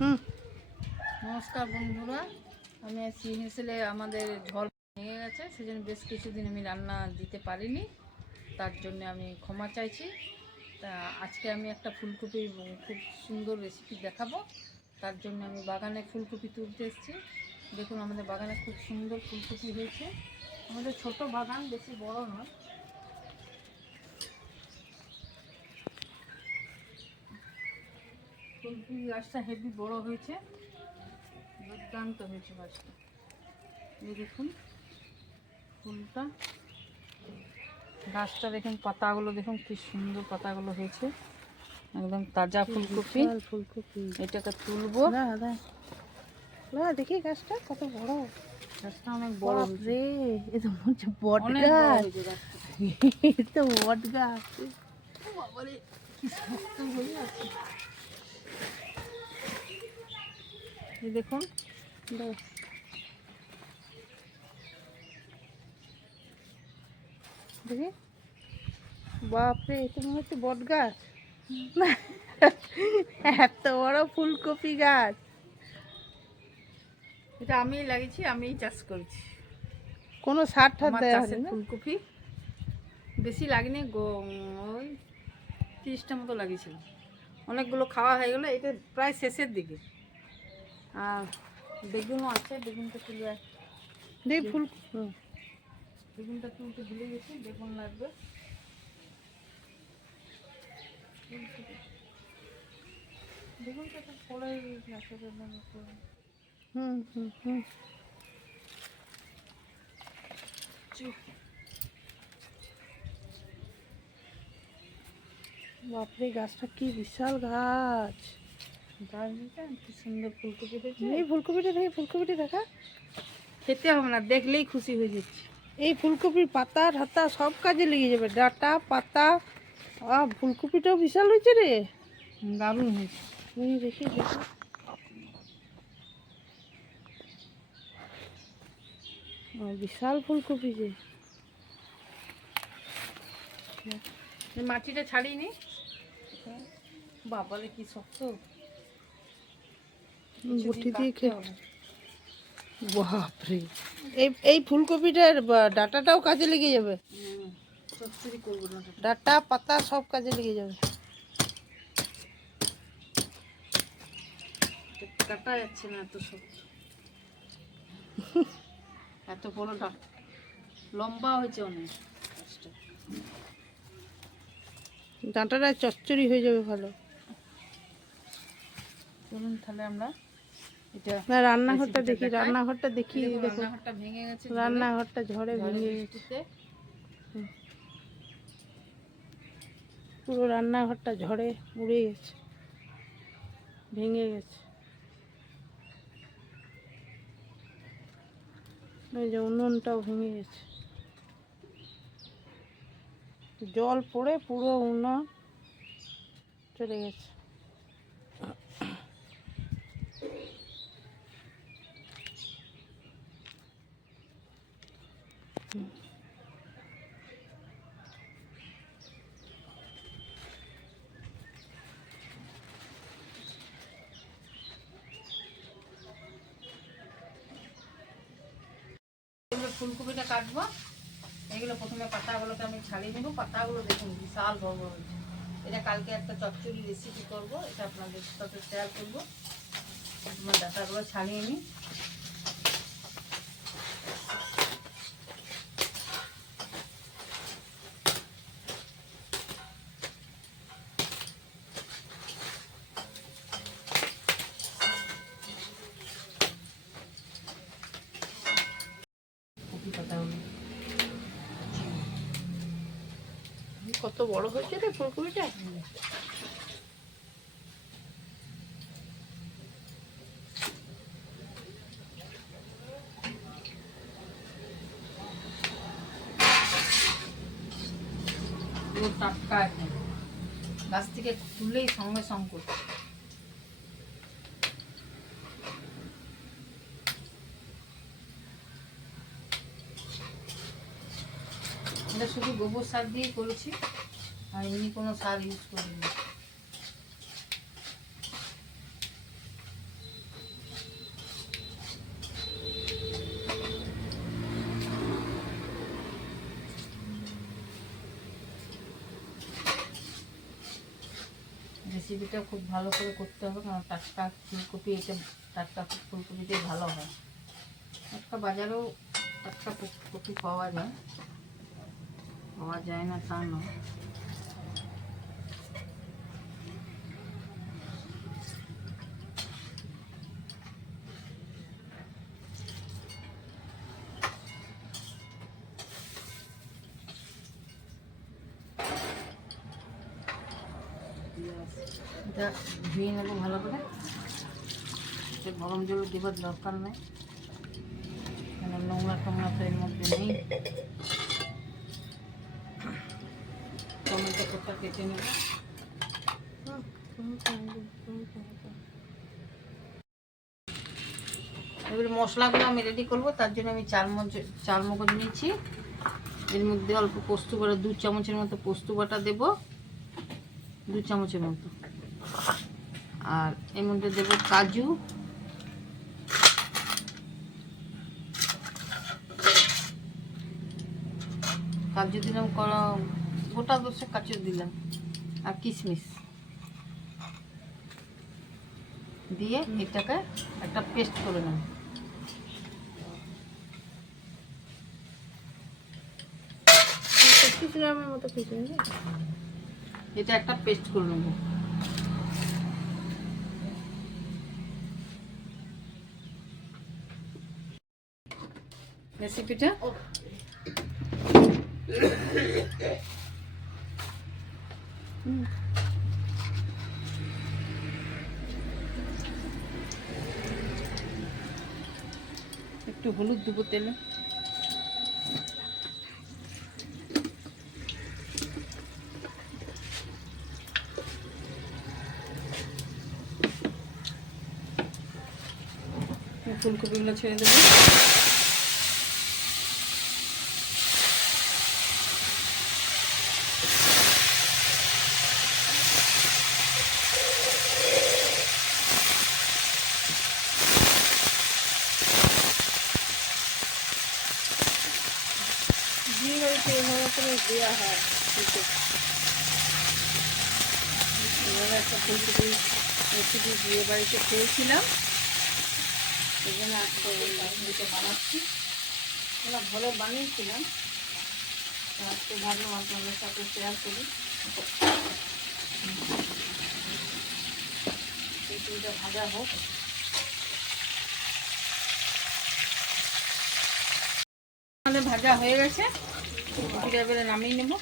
নমস্কার বন্ধুরা, আমি আছি হেসেলে। আমাদের ঝড় ভেঙে গেছে, সেজন্য বেশ কিছুদিন আমি রান্না দিতে পারিনি, তার জন্য আমি ক্ষমা চাইছি। তা আজকে আমি একটা ফুলকপির খুব সুন্দর রেসিপি দেখাবো। তার জন্য আমি বাগানে ফুলকপি তুলতে এসেছি। দেখুন, আমাদের বাগানে খুব সুন্দর ফুলকপি হয়েছে। আমাদের ছোট বাগান, বেশি বড় নয়। ফুলকপি গাছটা হেভি বড় হয়েছে, দুর্দান্ত হয়েছে গাছটা। এই দেখুন ফুলটা, গাছটা দেখুন, পাতাগুলো দেখুন কি সুন্দর পাতাগুলো হয়েছে, একদম তাজা ফুলকপি। এটাকে তুলবো। দেখি গাছটা কত বড়। গাছটা অনেক বড় রে, এ তো হচ্ছে বট গাছ। এ তো বট গাছ। বাবারে কি শক্ত হয়ে আছে। এই দেখুন, দেখি, বাপরে, এ তো মনে হচ্ছে বট গাছ। এত বড় ফুলকপি গাছ। এটা আমিই লাগিয়েছি, আমিই চাষ করেছি। কোনো সার ঠার আমার দেওয়া চাষের হয়নি না? ফুলকপি বেশি লাগেনি, ওই 30টা মতো লাগিয়েছিল। অনেকগুলো খাওয়া হয়ে গেলো, এটা প্রায় শেষের দিকে। আর বেগুনও আছে, বেগুনটা তুলে দেখি ফুল। বেগুনটা তুলতে ভুলে গেছি, বেগুন লাগবে। বেগুনটা তো পড়ে গেছে। হুম হুম হুম বাপরে, গাছটা কি বিশাল গাছ। কি সুন্দর ফুলকপি হয়েছে। এই ফুলকপিটা দেখি, ফুলকপিটা দেখা। খেতে হবে না, দেখলেই খুশি হয়ে যাচ্ছে। এই ফুলকপির পাতা ঢাতা সব কাজে লেগে যাবে, ডাঁটা পাতা। ফুলকপিটাও বিশাল হয়েছে রে, দারুণ হয়েছে। দেখি দেখি। বিশাল ফুলকপি যে। মাটিটা ছাড়িয়ে নি। বাবারে কি শক্ত, বটি দিয়ে। বাপরে, এই ফুলকপিটার ডাঁটাটাও কাজে লেগে যাবে। করবো না, ডাঁটা পাতা সব কাজে লেগে যাবে। কাটা যাচ্ছে না, এত শক্ত। এত বড় লম্বা হয়েছে অনেক। ডাঁটাটা চচ্চড়ি হয়ে যাবে ভালো। চলুন তাহলে আমরা এটা রান্নাঘরটা দেখি, রান্নাঘরটা দেখি। দেখো, রান্নাঘরটা ভেঙে গেছে, রান্নাঘরটা ঝড়ে ভেঙে গেছে। পুরো রান্নাঘরটা ঝড়ে উড়ে গেছে, ভেঙে গেছে। ওই যে উনুনটাও ভেঙে গেছে, জল পড়ে পুরো উনুন চলে গেছে। ফুলকপিটা কাটবো। এগুলো প্রথমে পাতাগুলোকে আমি ছাড়িয়ে নেবো। পাতাগুলো দেখুন বিশাল বড় বড় হয়েছে। এটা কালকে একটা চচ্চড়ি রেসিপি করবো, এটা আপনাদের সাথে শেয়ার করবো। প্রথমে ডাটাগুলো ছাড়িয়ে নিই। কত বড় হয়েছে রে ফুলকপিটা। টাটকা একদম, গাছ থেকে তুললেই সঙ্গে সঙ্গে। এটা শুধু গোবর সার দিয়ে করেছি, আর এমনি কোনো সার ইউজ করিনি। ফুলকপিটা খুব ভালো করে করতে হবে, কারণ টাটকা ফুলকপি, এটা টাটকা ফুলকপিতে ভালো হয়। একটা বাজারেও টাটকা কপি পাওয়া যায় না তা নয়। এটা ধুয়ে নেবো ভালো করে। এটা গরম জল দেবার দরকার নেই, কেন নোংরা টোংরা তো এর মধ্যে নেই। টমেটো কোটা কেটে নেব। এবার মশলাগুলো আমি রেডি করব, তার জন্য আমি চাল মগজ নিয়েছি। এর মধ্যে অল্প পোস্ত বাটা, 2 চামচের মতো পোস্ত বাটা দেব, 2 চামচের মতো। আর এর মধ্যে দেব কাজু, দিলাম, গোটা 10 কাজু দিলাম, আর কিশমিশ দিয়ে এটাকে একটা পেস্ট করে নেব। এটা একটা পেস্ট করে নেব। রেসিপিটা একটু হলুদ দেবো তেলে। ফুলকপিগুলো ছেড়ে দেবো। বিয়ে বাড়িতে এভাবে করে দেওয়া হয়। এভাবে একটা ফুলকপি রেসিপি বিয়ে বাড়িতে খেয়েছিলাম, সেই জন্য আজকে বানাচ্ছি। ওরা ঘরে বানিয়েছিলাম, আজকে ভাবলাম আপনাদের সাথে শেয়ার করি। এটা ভাজা হোক। আমাদের ভাজা হয়ে গেছে, এবারে নামিয়ে নেব।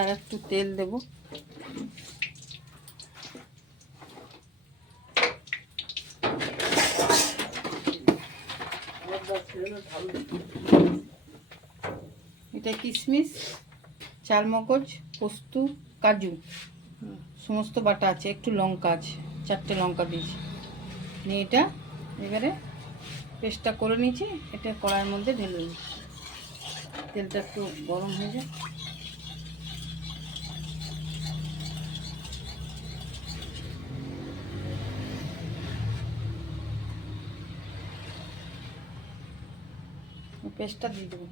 আর একটু তেল দেব। এটা কিশমিশ, চালমগজ, পোস্ত, কাজু সমস্ত বাটা আছে, একটু লঙ্কা আছে, 4টে লঙ্কা দিয়েছি নিয়ে এটা এবারে পেস্টটা করে নিয়েছি। এটা কড়াইয়ের মধ্যে ঢেলে নিচ্ছি। তেলটা একটু গরম হয়ে যায়। পেস্টটা দিয়ে দেবো।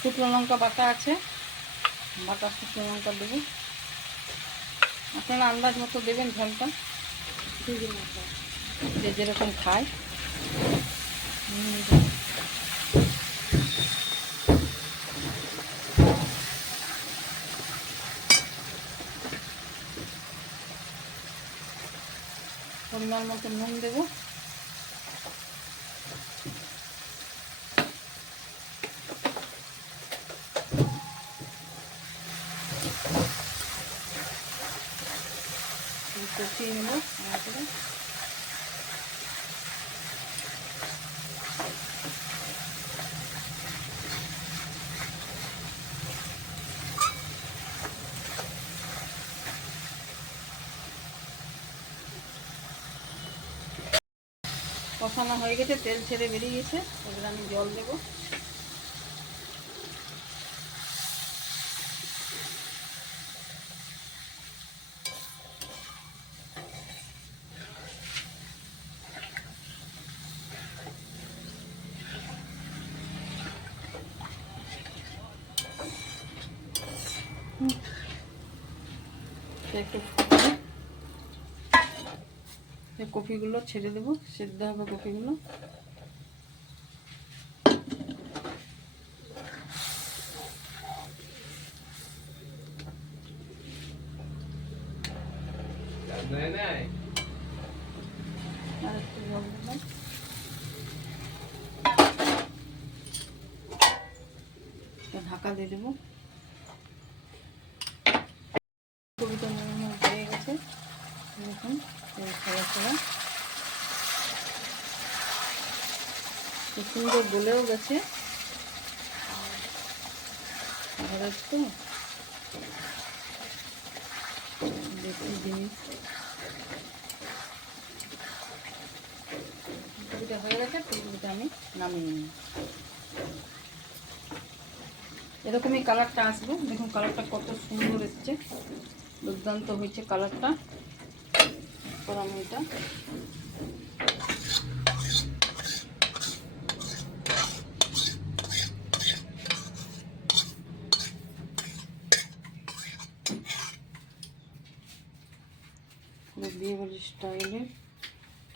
শুকনো লঙ্কা বাটা আছে, বাটা শুকনো লঙ্কা দেবো। আপনারা আন্দাজ মতো দেবেন ঝালটা, যে যেরকম খায়। পরিমাণ মতো নুন দেবো। কষিয়ে নেব ভালো করে। কষানো হয়ে গেছে, তেল ছেড়ে বেরিয়ে গেছে, এবার আমি জল দেবো। একটু কপিগুলো ছেড়ে দেবো, সেদ্ধ হবে কপিগুলো। আর একটু জল দিলাম। ঢাকা দিয়ে দেবো। কপিটা হয়ে গেছে, দেখুন ছাড়া ছাড়া খুব সুন্দর গলেও গেছে। তো দেখুন জিনিস কপিটা হয়ে গেছে, ফুলকপিটা আমি নামিয়ে নিই। এরকমই কালারটা আসবে, দেখুন কালারটা কত সুন্দর এসছে, দুর্দান্ত হয়েছে কালারটা। এরপর আমি এটা বিয়ে বাড়ির স্টাইলে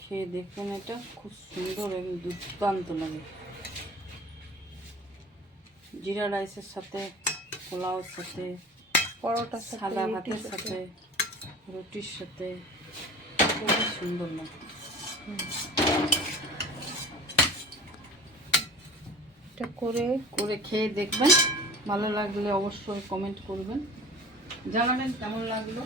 খেয়ে দেখবেন, এটা খুব সুন্দর এবং দুর্দান্ত লাগে। জিরা রাইসের সাথে, পোলাওর সাথে, পরোটার সাদা ভাতের সাথে, রুটির সাথে খুবই সুন্দর লাগে। এটা করে করে খেয়ে দেখবেন, ভালো লাগলে অবশ্যই কমেন্ট করবেন, জানাবেন কেমন লাগলো।